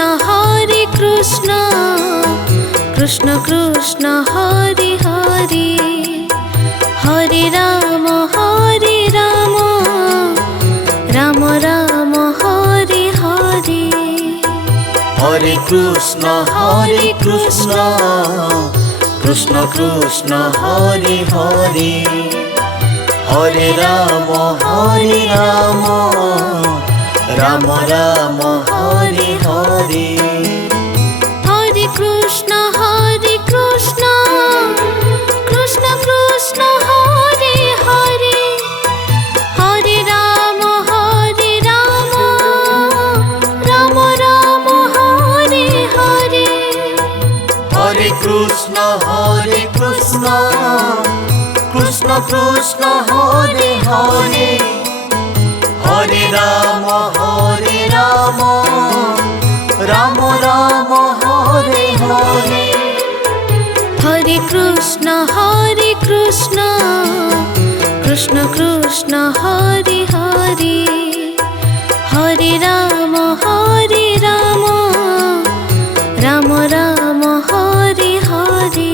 Hare Krishna Krishna Krishna Hare Hare Hare Ram Ram Ram Hare Hare Hare Krishna Krishna Krishna Hare Hare Hare Ram Ram Ram Hare Hare Hare Krishna Krishna Krishna Hare Hare Hare Ram Ram Ram Hare Hare Hare Krishna Krishna Krishna Hare Hare Hare Ram Ram Ram Hare Hare Hare Krishna Krishna Krishna Hare Hare Hare Ram Ram Ram Hare Hare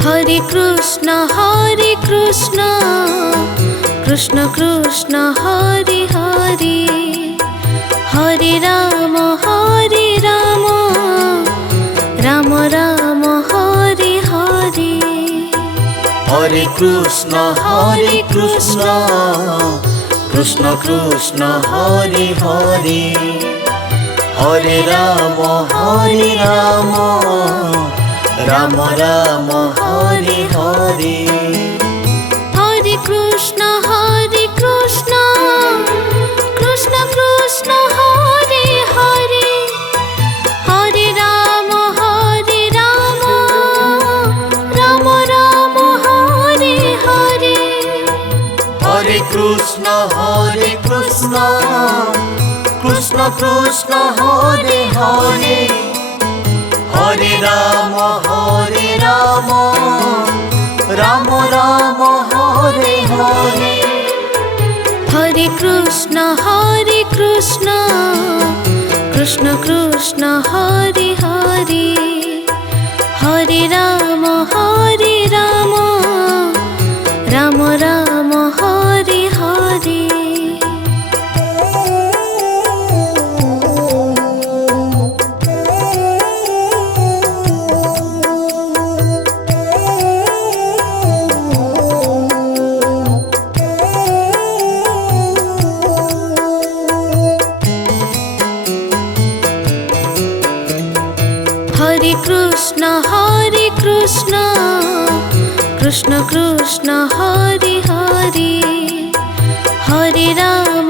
Hare Krishna Krishna Krishna Hare Hare Hare Ram Ram Ram Hare Hare Hare Krishna Krishna Hare Hare Hare Ram Ram Ram Hare Hare Hare Krishna Krishna Krishna Hare Hare Hare Ram Ram Ram Hare Hare Hare Krishna Krishna Hare Hare Hare Ram Ram Ram Hare Hare Hare Krishna Krishna Krishna Hare Hare Hare Ram Ram Ram Hare Hare Hare Krishna Krishna Krishna Hare Hare Hare Ram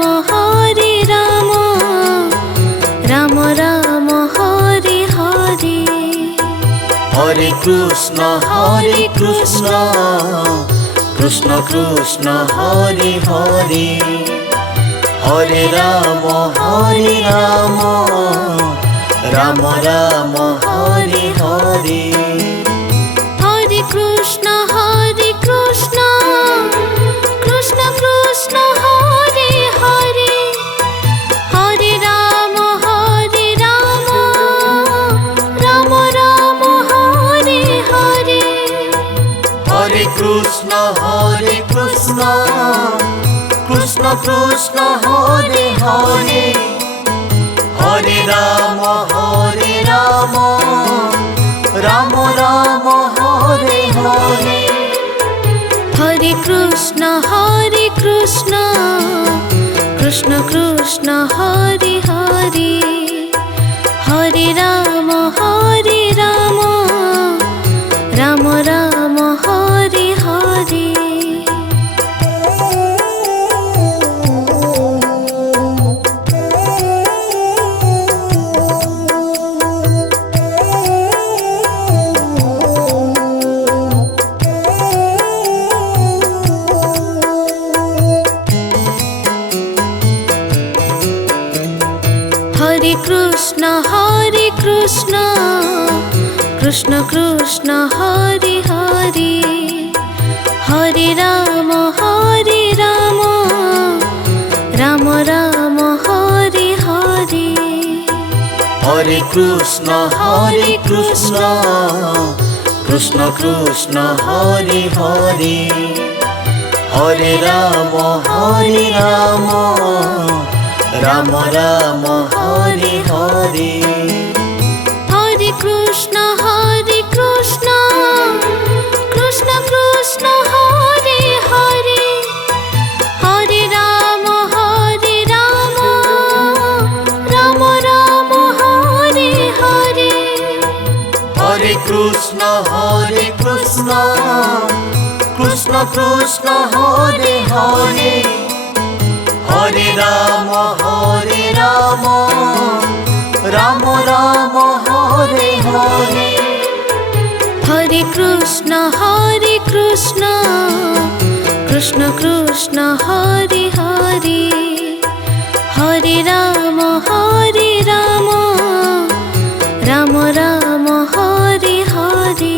Ram Ram Hare Hare Hare Krishna Krishna Hare Hare Hare Ram Ram Ram Hare Hare Hare Krishna Krishna Krishna Hare Hare Hare Ram Ram Ram Hare Hare Hare Krishna Krishna Hare Hare Hare Ram Ram Ram Hare Hare Hare Krishna Krishna Krishna Hare Hare Hare Ram Ram Ram Hare Hare Krishna Krishna Hare Hare Hare Ram Ram Ram Hare Hare Hare Krishna Krishna Krishna Hare Hare Hare Ram Ram Ram Hare Hare Hare Krishna Krishna Krishna Hare Hare Hare Ram Ram Ram Hare Hare Hare Krishna Krishna Krishna Hare Hare Hare Ram Ram Ram Hare Hare Hare Krishna Krishna Krishna Hare Hare Hare Ram Ram Ram Hare Hare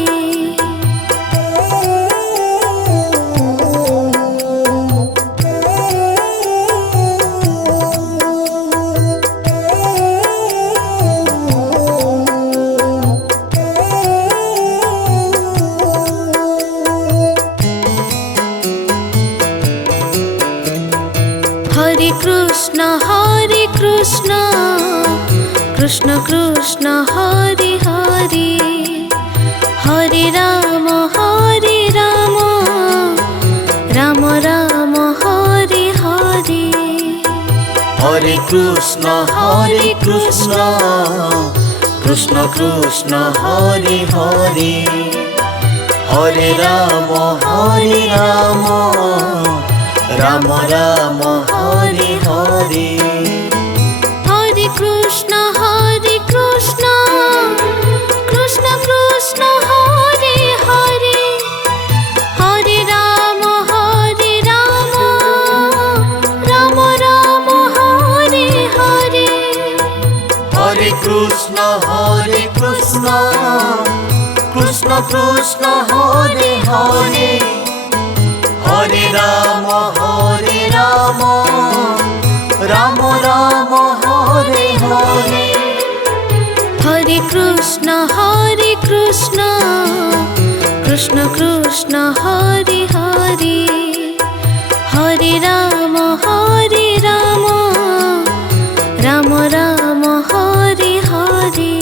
Hare Krishna Krishna Krishna Hare Hare Hare Ram Ram Ram Hare Hare Hare Krishna Krishna Krishna Hare Hare Hare Ram Ram Ram Hare Hare Hare Krishna Krishna Krishna Hare Hare Hare Ram Ram Ram Hare Hare Hare Krishna Krishna Krishna Hare Hare Hare Ram Ram Ram Hare Hare Hare Krishna Krishna Krishna Hare Hare Hare Ram Ram Ram Hare Hare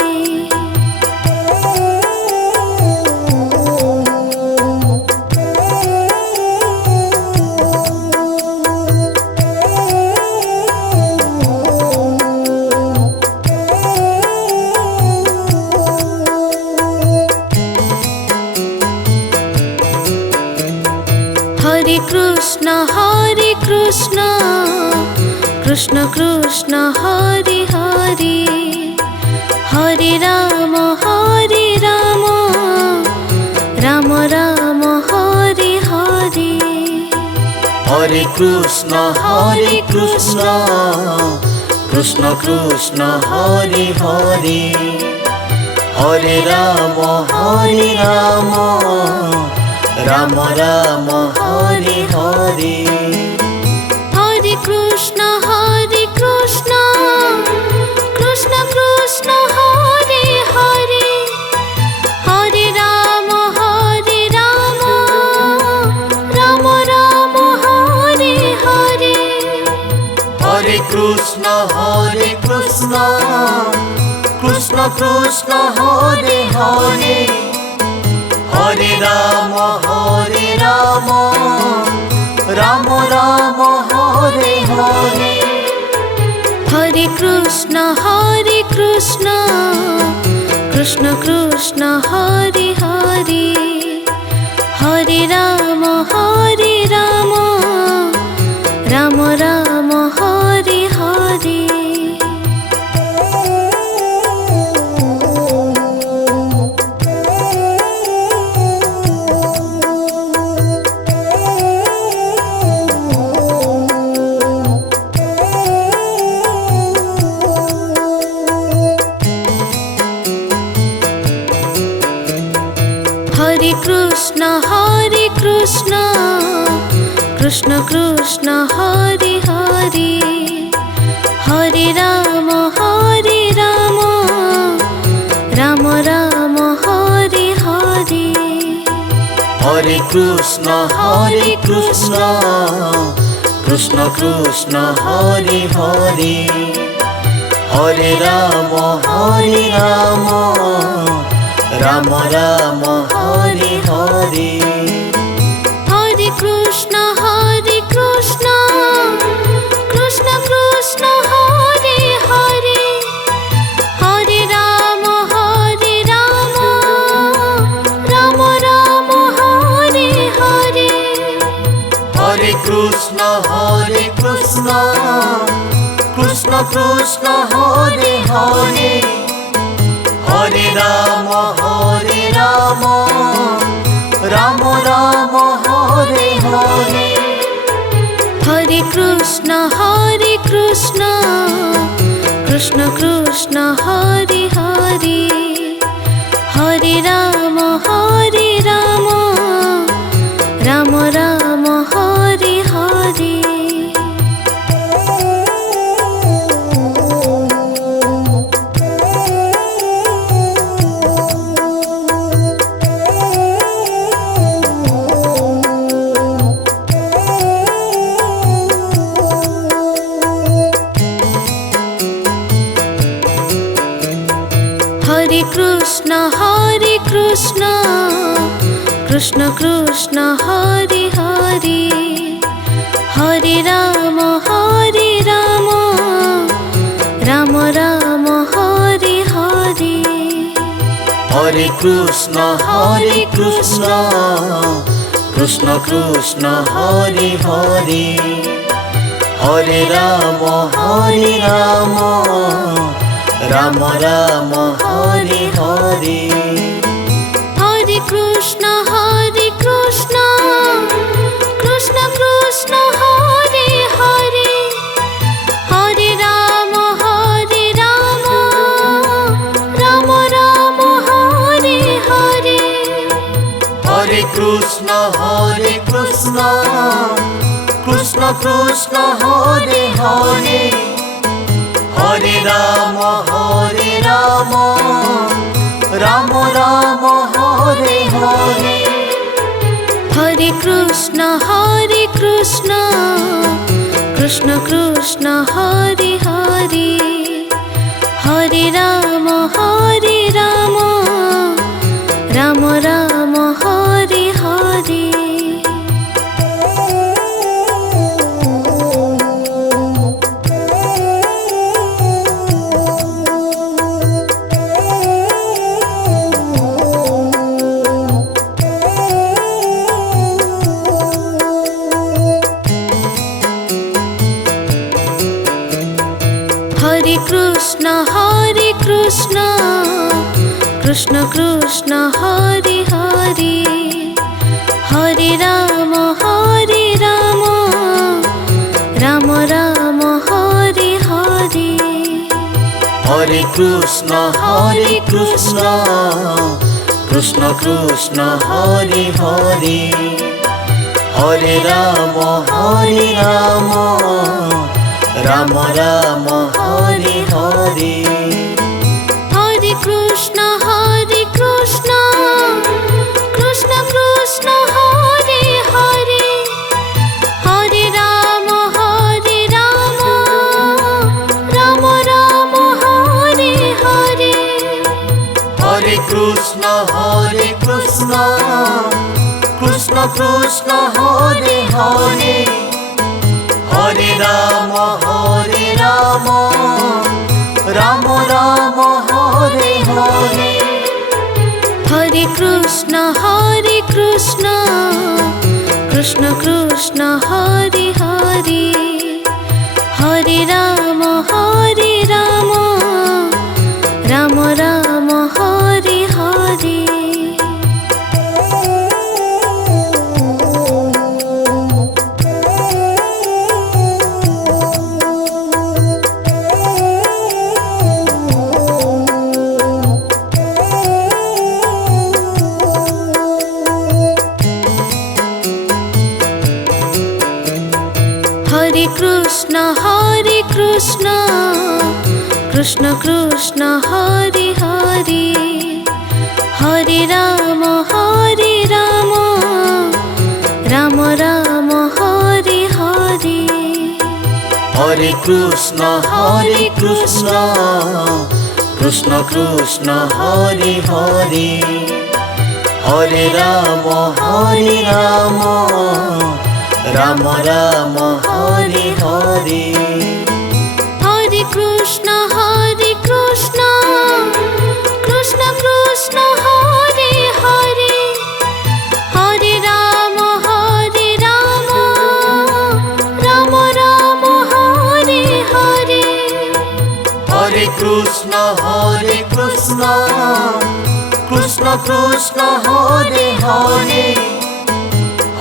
Hare Krishna Krishna Krishna Hare Hare Hare Ram Ram Ram Hare Hare Hare Krishna Krishna Krishna Hare Hare Hare Ram Ram Ram Hare Hare Hare Krishna Krishna Krishna Hare Hare Hare Ram Ram Ram Hare Hare Hare Krishna Krishna Krishna Hare Hare Hare Ram Ram Ram Hare Hare Hare Krishna Krishna Krishna Hare Hare Hare Ram Ram Ram Hare Hare Hare Krishna, Krishna Krishna, Hare Hare, Hare Rama, Rama Rama, Hare Hare. Hare Krishna, Krishna Krishna, Hare Hare, Hare Rama, Rama Rama, Hare Hare. Hare Krishna, Krishna Krishna, Hare Hare, Hare Rama, Rama Rama, Hare Hare. Hare Krishna, Krishna Krishna, Hare Hare, Hare Rama, Rama Rama, Hare Hare. Hare Krishna, Krishna Krishna, Hare Hare, Hare Rama, Rama Rama, Hare Hare. Hare Krishna, Krishna Krishna, Hare Hare, Hare Rama, Rama Rama, Hare Hare. Hare Krishna, Krishna Krishna, Hare Hare, Hare Rama, Rama Rama, Hare Hare. Hare Krishna, Krishna Krishna, Hare Hare, Hare Rama, Rama Rama, Hare Hare. Hare Krishna, Krishna Krishna, Hare Hare, Hare Rama, Rama Rama, Hare Hare. Hare Krishna, Krishna Krishna, Hare Hare, Hare Rama, Rama Rama, Hare Hare. Hare Krishna, Krishna Krishna, Hare Hare, Hare Rama, Rama Rama, Hare Hare. Hare Krishna, Krishna Krishna, Hare Hare, Hare Rama, Rama Rama, Hare Hare. Hare Krishna, Krishna Krishna, Hare Hare, Hare Rama, Rama Rama, Hare Hare. Hare Krishna, Krishna Krishna, Hare Hare, Hare Rama, Rama Rama, Hare Hare. Hare Krishna, Krishna Krishna, Hare Hare, Hare Rama, Rama Rama, Hare Hare. Krishna Krishna Krishna Hare Hare Hare Ram Ram Ram Hare Hare Hare Krishna Krishna Krishna Hare Hare Hare Ram Ram Ram Hare Hare Hare Krishna Krishna Krishna Hare Hare Hare Ram Ram Ram Hare Hare Hare Krishna Krishna Krishna Hare Hare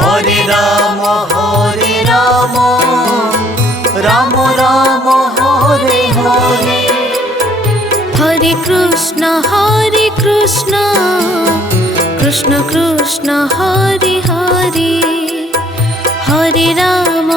Hare Ram Ram Ram Hare Hare Hare Krishna Krishna Krishna Hare Hare Hare Ram